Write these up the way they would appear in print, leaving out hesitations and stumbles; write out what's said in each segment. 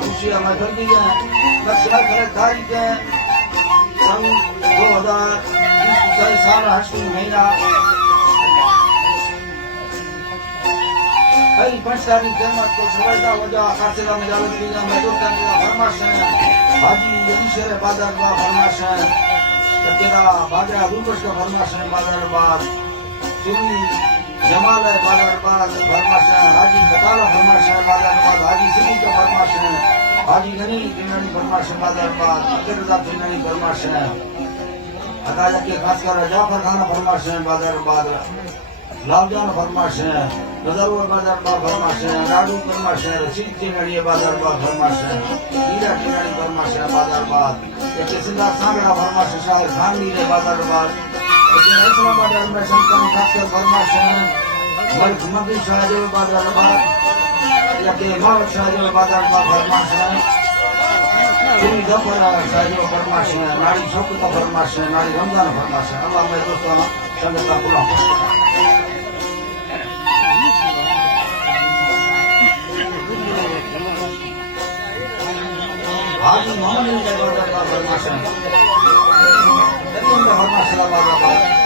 खुशियां महफिल दी है लक्ष्य तारीख है सन 2020 साल 8 महीना कई 5 तारीख क़यामत को सवेदा वजह कासिला में जालत लीगा में दो करने का फरमाश है हाजी अलीशर बादर का फरमाश है तेरा बादरा दुर्गश का फरमाश है बादरबाद चुनी जमाल है बादरबाद फरमाश है हाजी कताला फरमाश है बादरबाद हाजी सिद्दीक का फरमाश है हाजी गनी जिन्नानी फरमाश है बादरबाद अब्दुल्ला जिन्नानी फरमाश है अदाया के खासकर जाफर खान फरमाश है बादरबाद लालजान फरमाश है नजरुल बादरबाद फरमाश है राडू फरमाश है रशीद जिन्नानी बादरबाद फरमाश है हीरा जिन्नानी फरमाश है बादरबाद एक सिंधा सांगड़ा फरमाश है शाह खान नीरे बादरबाद इस्लामाबाद में संतन खासकर फरमाश है मलिक मकी शाहजल बादरबाद या के माल शाहजल बादरबाद फरमाश है पूरी जफरा शाहजल फरमाश है नारी शौकत का फरमाश है नारी रमजान फरमाश है अल्लाह मेरे दोस्तों संगत पूरा हाजी मोहम्मद ने बादरबाद फरमाश है लेकिन फरमाश है बादरबाद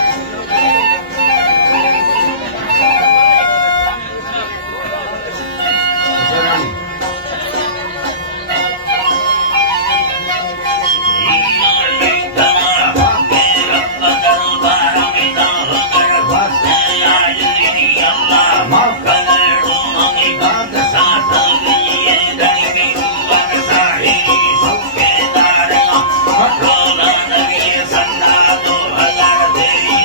Sanna 2023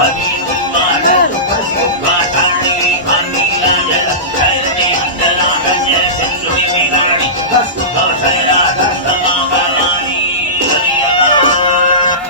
Honey.